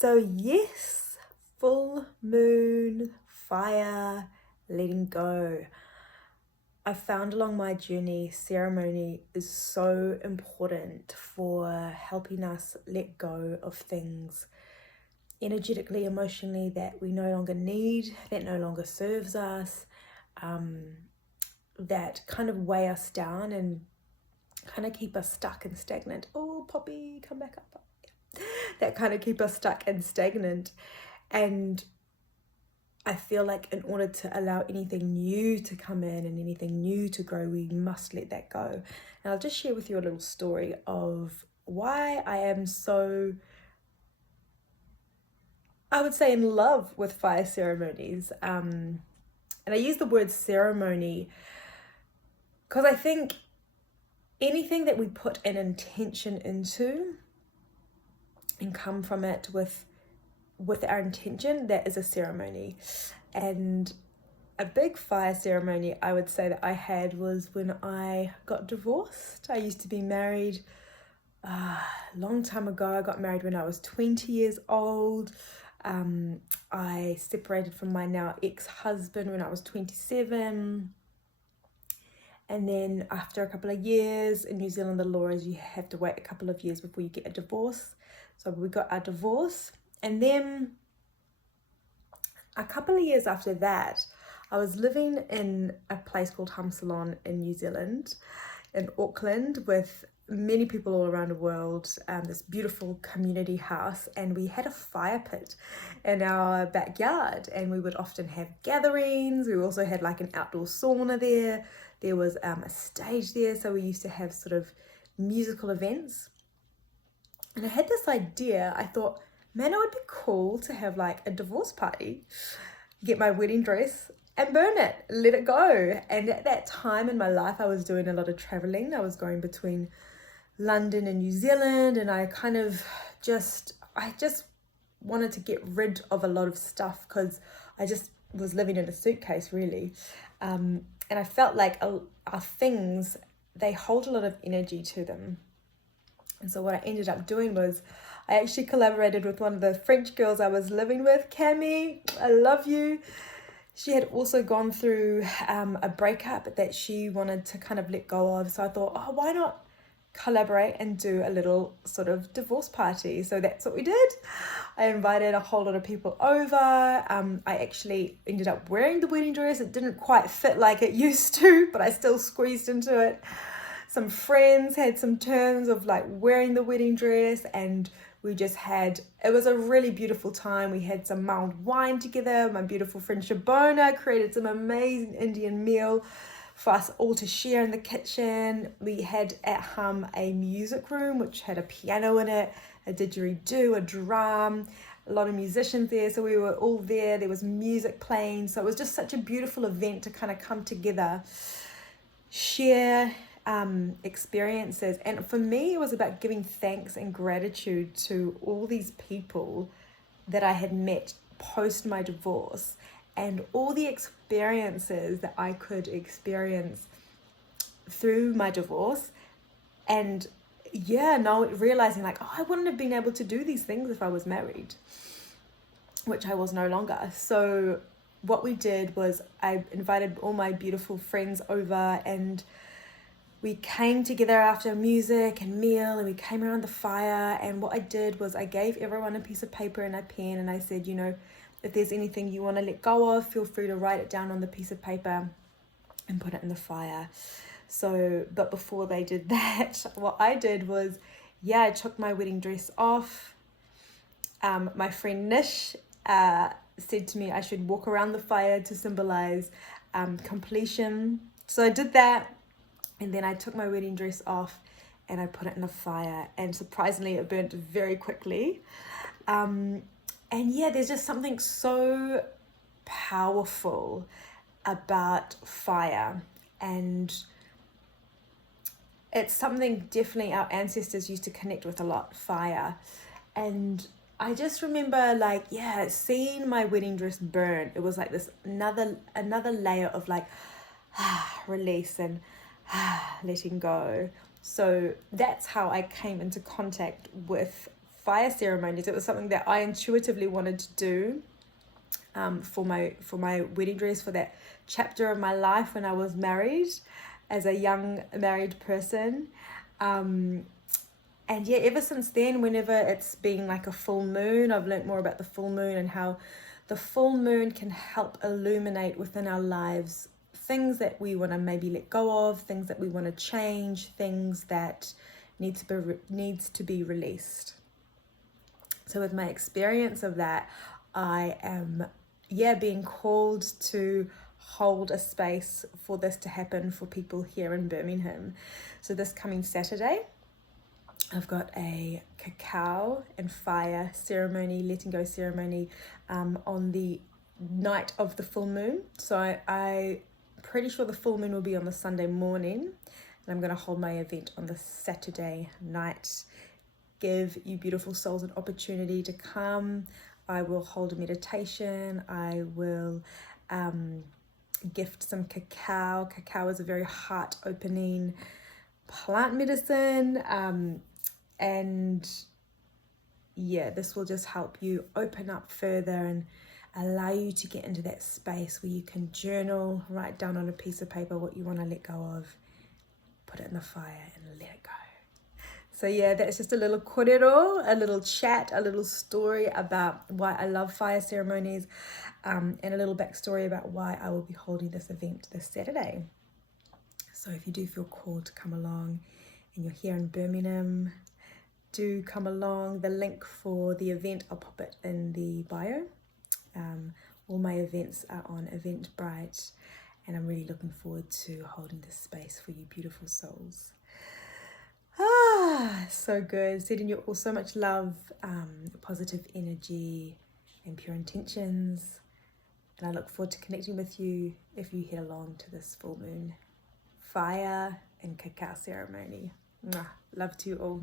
So yes, full moon, fire, letting go. I found along my journey, ceremony is so important for helping us let go of things energetically, emotionally that we no longer need, that no longer serves us, that kind of weigh us down and kind of keep us stuck and stagnant. Oh, Poppy, come back up. That kind of keep us stuck and stagnant. And I feel like in order to allow anything new to come in and anything new to grow, we must let that go. And I'll just share with you a little story of why I am so, I would say, in love with fire ceremonies. And I use the word ceremony because I think anything that we put an intention into and come from it with our intention, that is a ceremony. And a big fire ceremony I would say that I had was when I got divorced. I used to be married a long time ago. I got married when I was 20 years old. I separated from my now ex-husband when I was 27. And then after a couple of years, in New Zealand, the law is you have to wait a couple of years before you get a divorce. So we got our divorce. And then a couple of years after that, I was living in a place called Salon in New Zealand, in Auckland, with many people all around the world, this beautiful community house, and we had a fire pit in our backyard, and we would often have gatherings. We also had like an outdoor sauna there. There was a stage there, so we used to have sort of musical events. And I had this idea. I thought, man, it would be cool to have like a divorce party, get my wedding dress and burn it, let it go. And at that time in my life, I was doing a lot of traveling. I was going between London and New Zealand, and I just wanted to get rid of a lot of stuff because I just was living in a suitcase really. And I felt like our things, they hold a lot of energy to them. And so what I ended up doing was I actually collaborated with one of the French girls I was living with, Cami, I love you. She had also gone through a breakup that she wanted to kind of let go of. So I thought, oh, why not collaborate and do a little sort of divorce party? So that's what we did. I invited a whole lot of people over. I actually ended up wearing the wedding dress. It didn't quite fit like it used to, but I still squeezed into it. Some friends had some turns of like wearing the wedding dress, and we just had, it was a really beautiful time. We had some mulled wine together. My beautiful friend Shabona created some amazing Indian meal for us all to share in the kitchen. We had at home a music room which had a piano in it, a didgeridoo, a drum, a lot of musicians there. So we were all there. There was music playing. So it was just such a beautiful event to kind of come together, share experiences. And for me, it was about giving thanks and gratitude to all these people that I had met post my divorce, and all the experiences that I could experience through my divorce. And now realizing like, oh, I wouldn't have been able to do these things if I was married, which I was no longer. So what we did was I invited all my beautiful friends over, and we came together after music and meal, and we came around the fire. And what I did was I gave everyone a piece of paper and a pen, and I said, if there's anything you want to let go of, feel free to write it down on the piece of paper and put it in the fire. So, but before they did that, what I did was, I took my wedding dress off. My friend Nish said to me I should walk around the fire to symbolize completion. So I did that. And then I took my wedding dress off and I put it in the fire, and surprisingly it burnt very quickly. And there's just something so powerful about fire, and it's something definitely our ancestors used to connect with a lot, fire. And I just remember seeing my wedding dress burn. It was like this another layer of like release and letting go. So that's how I came into contact with fire ceremonies. It was something that I intuitively wanted to do for my wedding dress, for that chapter of my life when I was married, as a young married person. And yeah, ever since then, whenever it's been like a full moon, I've learnt more about the full moon and how the full moon can help illuminate within our lives things that we want to maybe let go of, things that we want to change, things that needs to be released. So with my experience of that, I am being called to hold a space for this to happen for people here in Birmingham. So this coming Saturday, I've got a cacao and fire ceremony, letting go ceremony, on the night of the full moon. So I'm pretty sure the full moon will be on the Sunday morning, and I'm going to hold my event on the Saturday night. Give you beautiful souls an opportunity to come. I will hold a meditation. I will gift some cacao. Cacao is a very heart-opening plant medicine. And yeah, this will just help you open up further and allow you to get into that space where you can journal, write down on a piece of paper what you want to let go of, put it in the fire and let it go. So yeah, that's just a little korero, a little chat, a little story about why I love fire ceremonies, and a little backstory about why I will be holding this event this Saturday. So if you do feel called to come along and you're here in Birmingham, do come along. The link for the event, I'll pop it in the bio. All my events are on Eventbrite, and I'm really looking forward to holding this space for you beautiful souls. So good. Sending you all so much love, positive energy and pure intentions. And I look forward to connecting with you if you head along to this full moon fire and cacao ceremony. Mwah. Love to you all.